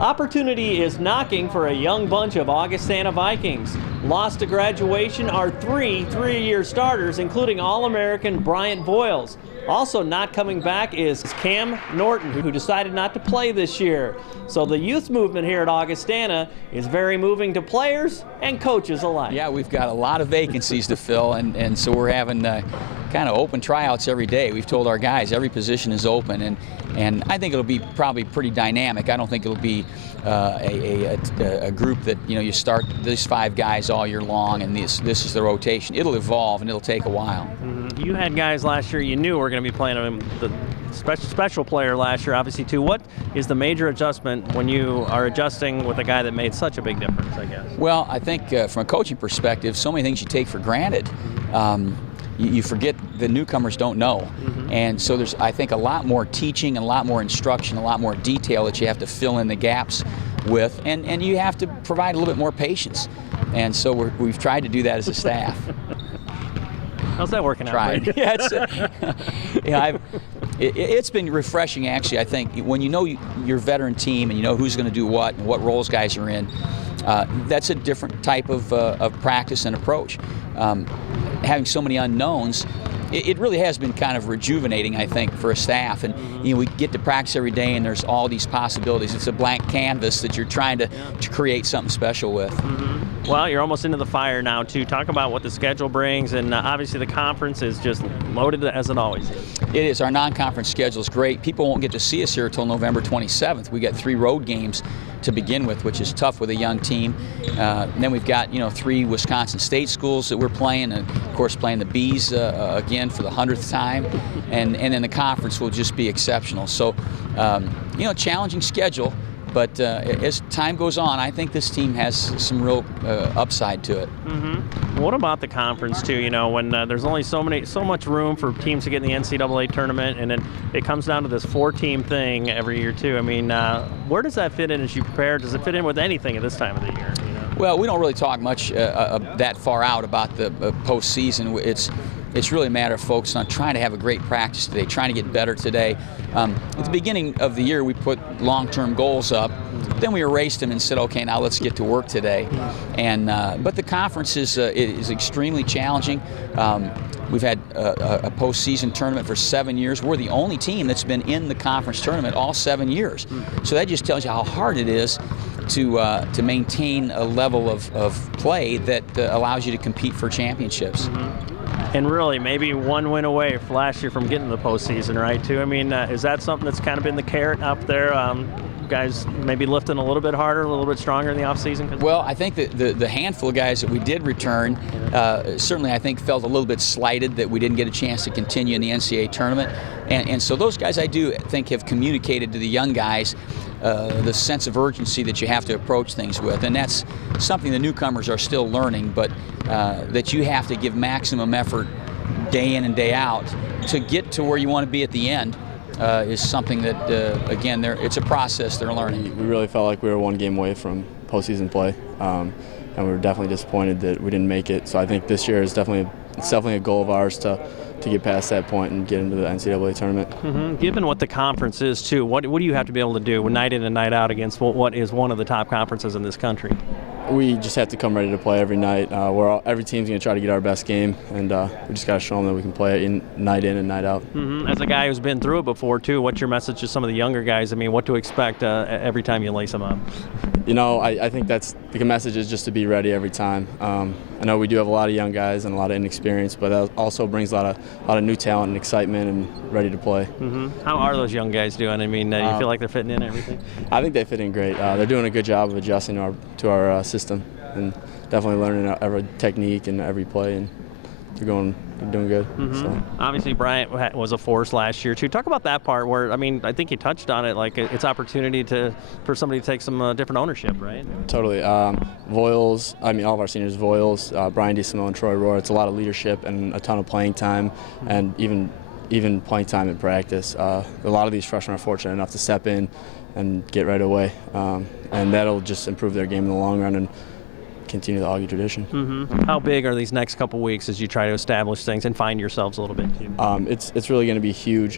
Opportunity is knocking for a young bunch of Augustana Vikings. Lost to graduation are three three-year starters, including All-American Bryant Boyles. Also not coming back is Cam Norton, who decided not to play this year. So the youth movement here at Augustana is very moving to players and coaches alike. Yeah, we've got a lot of vacancies to fill, and so we're having kind of open tryouts every day. We've told our guys every position is open, and I think it'll be probably pretty dynamic. I don't think it'll be a group that, you know, you start these 5 guys all year long and this is the rotation. It'll evolve and it'll take a while. You had guys last year you knew were going to be playing the special player last year, obviously, too. What is the major adjustment when you are adjusting with a guy that made such a big difference, I guess? Well, I think from a coaching perspective, so many things you take for granted. You forget the newcomers don't know. And so there's, I think, a lot more teaching, a lot more instruction, a lot more detail that you have to fill in the gaps with, and you have to provide a little bit more patience. And so we've tried to do that as a staff. How's that working out? Tried. Yeah, it's been refreshing, actually. I think when you know your veteran team and you know who's going to do what and what roles guys are in, that's a different type of practice and approach. Having so many unknowns, it really has been kind of rejuvenating, I think, for a staff. And you know, we get to practice every day, and there's all these possibilities. It's a blank canvas that you're trying to create something special with. Well, you're almost into the fire now, too. Talk about what the schedule brings, and obviously the conference is just loaded as it always is. It is. Our non-conference schedule is great. People won't get to see us here until November 27th. We got 3 road games to begin with, which is tough with a young team. Then we've got, 3 Wisconsin State schools that we're playing, and of course playing the Bees again for the 100th time, and then the conference will just be exceptional. So, challenging schedule, but as time goes on, I think this team has some real upside to it. What about the conference too? When there's only so much room for teams to get in the NCAA tournament, and then it comes down to this 4-team thing every year too. I mean, where does that fit in as you prepare? Does it fit in with anything at this time of the year? Well, we don't really talk much that far out about the postseason. It's really a matter of focusing on trying to have a great practice today, trying to get better today. At the beginning of the year, we put long-term goals up. Then we erased them and said, okay, now let's get to work today. And but the conference is extremely challenging. We've had a postseason tournament for 7 years. We're the only team that's been in the conference tournament all 7 years. So that just tells you how hard it is to maintain a level of play that allows you to compete for championships. And really, maybe one win away last year from getting to the postseason, right, too? I mean, is that something that's kind of been the carrot up there? Guys maybe lifting a little bit harder, a little bit stronger in the offseason? Well, I think that the handful of guys that we did return certainly, I think, felt a little bit slighted that we didn't get a chance to continue in the NCAA tournament. And so those guys, I do think, have communicated to the young guys the sense of urgency that you have to approach things with. And that's something the newcomers are still learning, but that you have to give maximum effort day in and day out to get to where you want to be at the end. Is something that, again, it's a process they're learning. We really felt like we were 1 game away from postseason play, and we were definitely disappointed that we didn't make it. So I think this year is definitely a goal of ours to get past that point and get into the NCAA tournament. Given what the conference is, too, what do you have to be able to do night in and night out against what is one of the top conferences in this country? We just have to come ready to play every night. Every team's going to try to get our best game, and we just got to show them that we can play it night in and night out. As a guy who's been through it before, too, what's your message to some of the younger guys? I mean, what to expect every time you lace them up? I think the message is just to be ready every time. I know we do have a lot of young guys and a lot of inexperience, but that also brings a lot of new talent and excitement and ready to play. How are those young guys doing? I mean, do you feel like they're fitting in and everything? I think they fit in great. They're doing a good job of adjusting to our system and definitely learning every technique and every play, and they're doing good. So. Obviously, Bryant was a force last year too. Talk about that part where, I mean, I think you touched on it, like it's opportunity for somebody to take some different ownership, right? Totally. Voiles, I mean, all of our seniors, Voiles, Brian DeSimone, Troy Rohr, it's a lot of leadership and a ton of playing time, and even playing time in practice. A lot of these freshmen are fortunate enough to step in and get right away, and that'll just improve their game in the long run and continue the Augie tradition. How big are these next couple weeks as you try to establish things and find yourselves a little bit too? It's really going to be huge.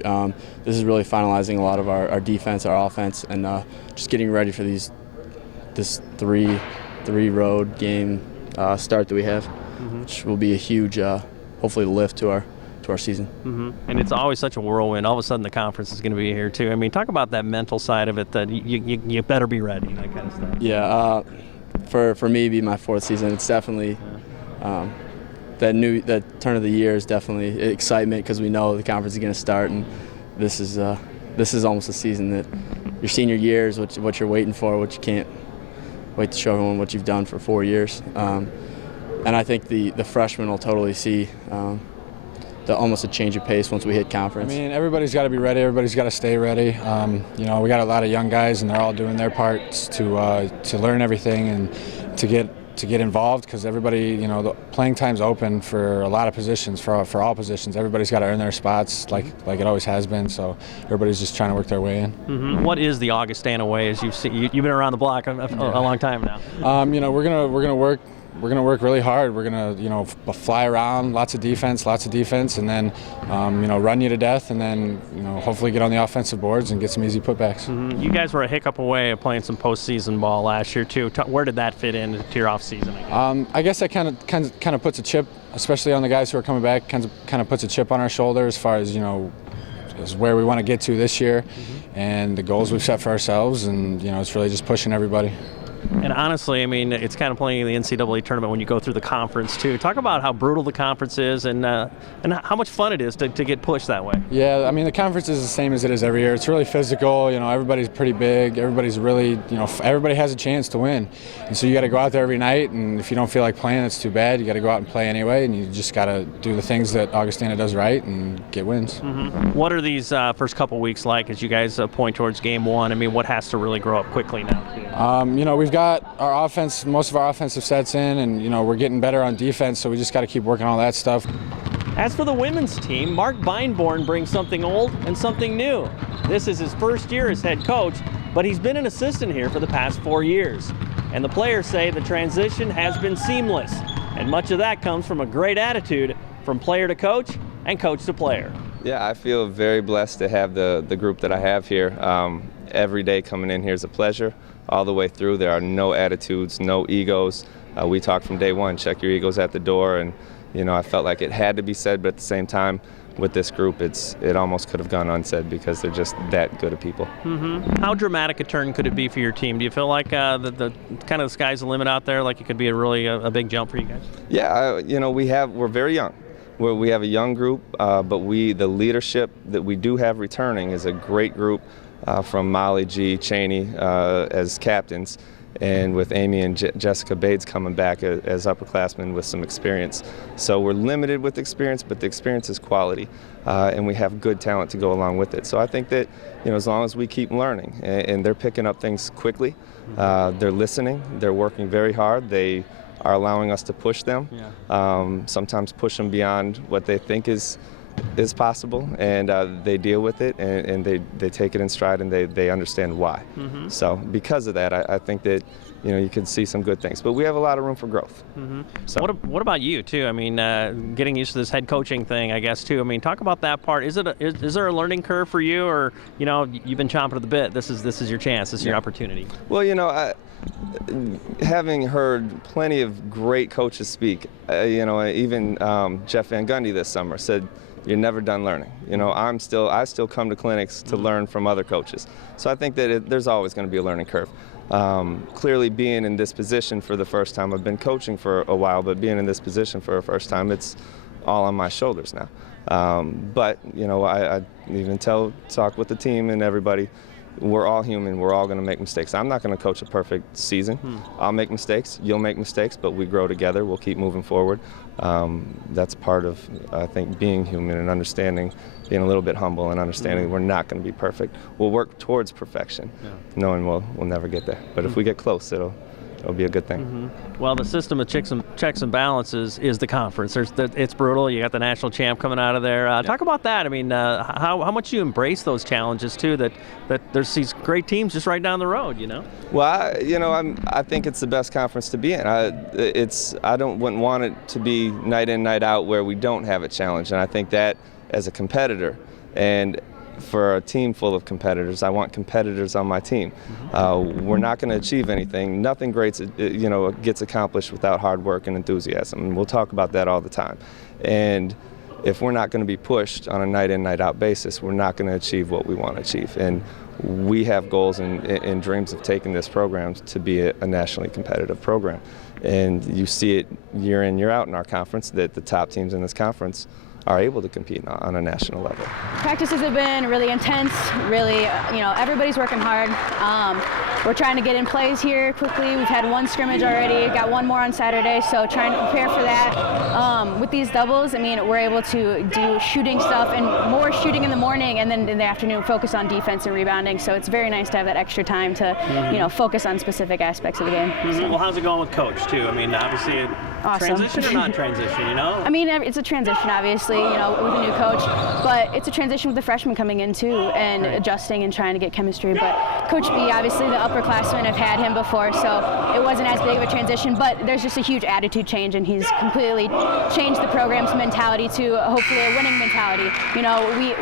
This is really finalizing a lot of our defense, our offense, and just getting ready for this three road game start that we have, which will be a huge, hopefully, lift to our season. And it's always such a whirlwind. All of a sudden, the conference is going to be here too. I mean, talk about that mental side of it. That you better be ready, that kind of stuff. Yeah, for me, be my 4th season. It's definitely that turn of the year is definitely excitement because we know the conference is going to start, and this is almost a season that your senior year is what you're waiting for, what you can't wait to show everyone what you've done for 4 years. And I think the freshmen will totally see almost a change of pace once we hit conference. I mean, everybody's got to be ready. Everybody's got to stay ready. We got a lot of young guys, and they're all doing their parts to learn everything and to get involved, because everybody, the playing time's open for a lot of positions, for all positions. Everybody's got to earn their spots like it always has been. So everybody's just trying to work their way in. What is the Augustana way? As you've been around the block a long time now. We're gonna work. We're going to work really hard. We're going to, fly around, lots of defense, and then, run you to death, and then, hopefully get on the offensive boards and get some easy putbacks. You guys were a hiccup away of playing some postseason ball last year too. Where did that fit into your off season? I guess that kind of puts a chip, especially on the guys who are coming back. Kind of puts a chip on our shoulder as far as is where we want to get to this year, and the goals we've set for ourselves, and it's really just pushing everybody. And honestly, I mean, it's kind of playing in the NCAA tournament when you go through the conference too. Talk about how brutal the conference is, and how much fun it is to get pushed that way. Yeah, I mean, the conference is the same as it is every year. It's really physical. Everybody's pretty big. Everybody's really, everybody has a chance to win. And so you got to go out there every night. And if you don't feel like playing, it's too bad. You got to go out and play anyway. And you just got to do the things that Augustana does right and get wins. What are these first couple weeks like as you guys point towards game 1? I mean, what has to really grow up quickly now? We've got our offense, most of our offensive sets in, and we're getting better on defense, so we just got to keep working on all that stuff. As for the women's team, Mark Beinborn brings something old and something new. This is his first year as head coach, but he's been an assistant here for the past 4 years. And the players say the transition has been seamless, and much of that comes from a great attitude from player to coach and coach to player. Yeah, I feel very blessed to have the group that I have here. Every day coming in here is a pleasure. All the way through, there are no attitudes, no egos. We talked from day one, check your egos at the door, and I felt like it had to be said, but at the same time, with this group, it almost could have gone unsaid because they're just that good of people. How dramatic a turn could it be for your team? Do you feel like the kind of the sky's the limit out there, like it could be a big jump for you guys? Yeah, we're very young. We have a young group, but the leadership that we do have returning is a great group. From Molly G. Cheney as captains, and with Amy and Jessica Bates coming back as upperclassmen with some experience. So we're limited with experience, but the experience is quality, and we have good talent to go along with it. So I think that as long as we keep learning, and they're picking up things quickly, they're listening, they're working very hard, they are allowing us to push them, sometimes push them beyond what they think is possible, and they deal with it, and they take it in stride, and they understand why. So because of that, I think that you can see some good things, but we have a lot of room for growth. So what about you too? I mean, getting used to this head coaching thing, I guess too. I mean, talk about that part. Is there a learning curve for you, or you've been chomping at the bit? This is your chance. This is your opportunity. Well, having heard plenty of great coaches speak, even Jeff Van Gundy this summer said, "You're never done learning." I still come to clinics to learn from other coaches. So I think that there's always going to be a learning curve. Clearly, being in this position for the first time, I've been coaching for a while, but being in this position for the first time, it's all on my shoulders now. But I even talk with the team and everybody. We're all human. We're all going to make mistakes. I'm not going to coach a perfect season. I'll make mistakes. You'll make mistakes, but we grow together. We'll keep moving forward. That's part of, I think, being human and understanding, being a little bit humble and understanding we're not going to be perfect. We'll work towards perfection, knowing we'll never get there. But if we get close, it'll it'll be a good thing. Well, the system of checks and balances is the conference. It's brutal. You got the national champ coming out of there. Talk about that. I mean, how much do you embrace those challenges too? That there's these great teams just right down the road. Well, I think it's the best conference to be in. I wouldn't want it to be night in, night out where we don't have a challenge. And I think that as a competitor, and for a team full of competitors, I want competitors on my team. We're not going to achieve anything. Nothing great, gets accomplished without hard work and enthusiasm. And we'll talk about that all the time. And if we're not going to be pushed on a night in, night out basis, we're not going to achieve what we want to achieve. And we have goals and dreams of taking this program to be a nationally competitive program. And you see it year in, year out in our conference that the top teams in this conference are able to compete on a national level. Practices have been really intense, really, everybody's working hard. We're trying to get in plays here quickly. We've had one scrimmage already, got one more on Saturday, so trying to prepare for that. With these doubles, we're able to do shooting stuff and more shooting in the morning, and then in the afternoon focus on defense and rebounding, so it's very nice to have that extra time to focus on specific aspects of the game. So. Well, how's it going with Coach, too? Obviously, awesome. Transition or not transition, It's a transition, obviously, with a new coach, but it's a transition with the freshmen coming in, too, and adjusting and trying to get chemistry. But Coach B, obviously, the upperclassmen have had him before, so it wasn't as big of a transition, but there's just a huge attitude change, and he's completely changed the program's mentality to hopefully a winning mentality.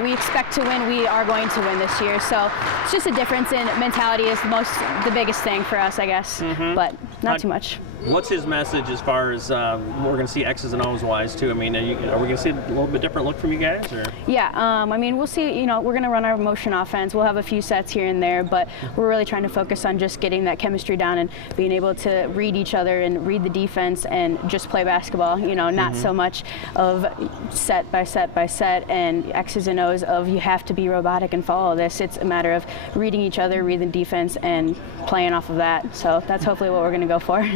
We expect to win. We are going to win this year, so it's just a difference in mentality is the biggest thing for us, I guess, but not too much. What's his message as far as we're going to see X's and O's wise too? Are we going to see a little bit different look from you guys? Or? Yeah, we'll see. We're going to run our motion offense. We'll have a few sets here and there, but we're really trying to focus on just getting that chemistry down and being able to read each other and read the defense and just play basketball. Not so much of set by set by set and X's and O's of you have to be robotic and follow this. It's a matter of reading each other, reading defense, and playing off of that. So that's hopefully what we're going to go for.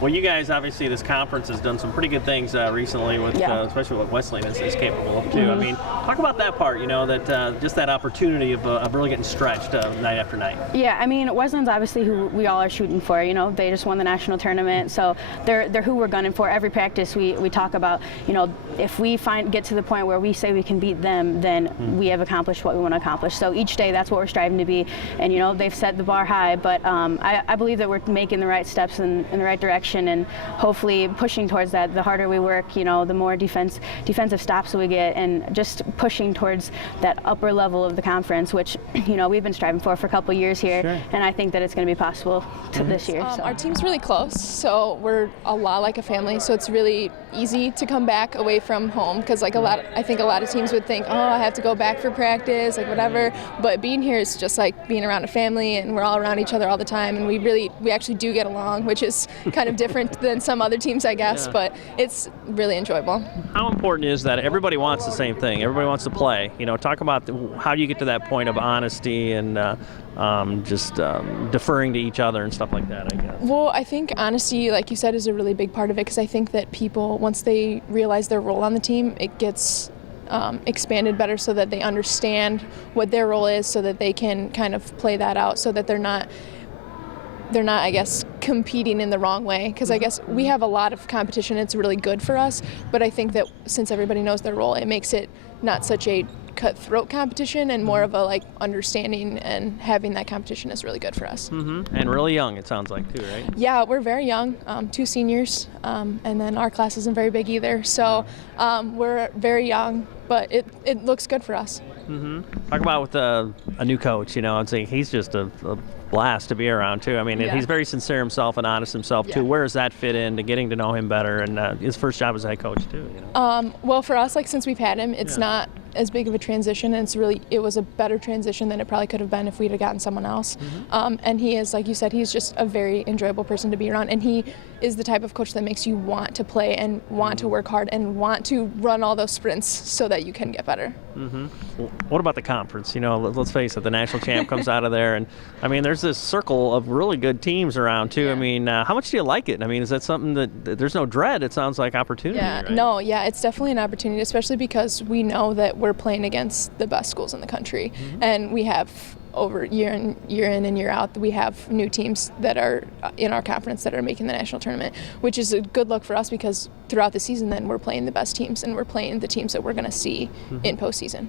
Well, you guys, obviously, this conference has done some pretty good things recently, with especially what Wesleyan is capable of, too. Talk about that part, that just that opportunity of really getting stretched night after night. Yeah, Wesleyan's obviously who we all are shooting for. They just won the national tournament, so they're who we're gunning for. Every practice we talk about, if we get to the point where we say we can beat them, then we have accomplished what we want to accomplish. So each day, that's what we're striving to be. And, they've set the bar high, but I believe that we're making the right steps in the right direction and hopefully pushing towards that. The harder we work, the more defensive stops we get, and just pushing towards that upper level of the conference, which we've been striving for a couple years here. Sure. And I think that it's going to be possible this year. Our team's really close, so we're a lot like a family, so it's really easy to come back away from home, because I think a lot of teams would think, oh, I have to go back for practice, whatever, but being here is just like being around a family, and we're all around each other all the time, and we actually do get along, which is kind of different than some other teams, I guess, but it's really enjoyable. How important is that? Everybody wants the same thing. Everybody wants to play. Talk about how do you get to that point of honesty and just deferring to each other and stuff like that, I guess. Well, I think honesty, like you said, is a really big part of it, because I think that people, once they realize their role on the team, it gets expanded better so that they understand what their role is, so that they can kind of play that out, so that they're not, I guess, competing in the wrong way, because I guess we have a lot of competition. It's really good for us, but I think that since everybody knows their role, it makes it not such a cutthroat competition and more of a understanding, and having that competition is really good for us. And really young, it sounds like, too, right? Yeah, we're very young, 2 seniors, and then our class isn't very big either, so we're very young, but it looks good for us. Talk about with a new coach, I'd say he's just a blast to be around too. He's very sincere himself and honest himself too. Where does that fit into getting to know him better, and his first job as head coach too? Well, for us, since we've had him, it's not as big of a transition, and it was a better transition than it probably could have been if we'd have gotten someone else. And he is, like you said, he's just a very enjoyable person to be around, and he is the type of coach that makes you want to play and want to work hard and want to run all those sprints so that you can get better. What about the conference? Let's face it, the national champ comes out of there, and there's this circle of really good teams around too. How much do you like it? Is that something that there's no dread? It sounds like opportunity. Right? No, it's definitely an opportunity, especially because we know that we're playing against the best schools in the country, and we have over year in and year out, we have new teams that are in our conference that are making the national tournament, which is a good look for us because throughout the season then we're playing the best teams and we're playing the teams that we're going to see in postseason.